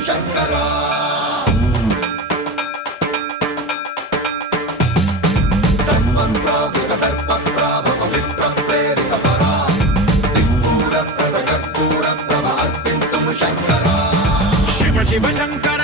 శంకరా సన్మన్రావృత దర్ప ప్రాభవ విప్ర ప్రేరిత పరా దిక్పూర ప్రద కర్పూర ప్రభ అర్పింతుము శంకరా శివ శివ శంకర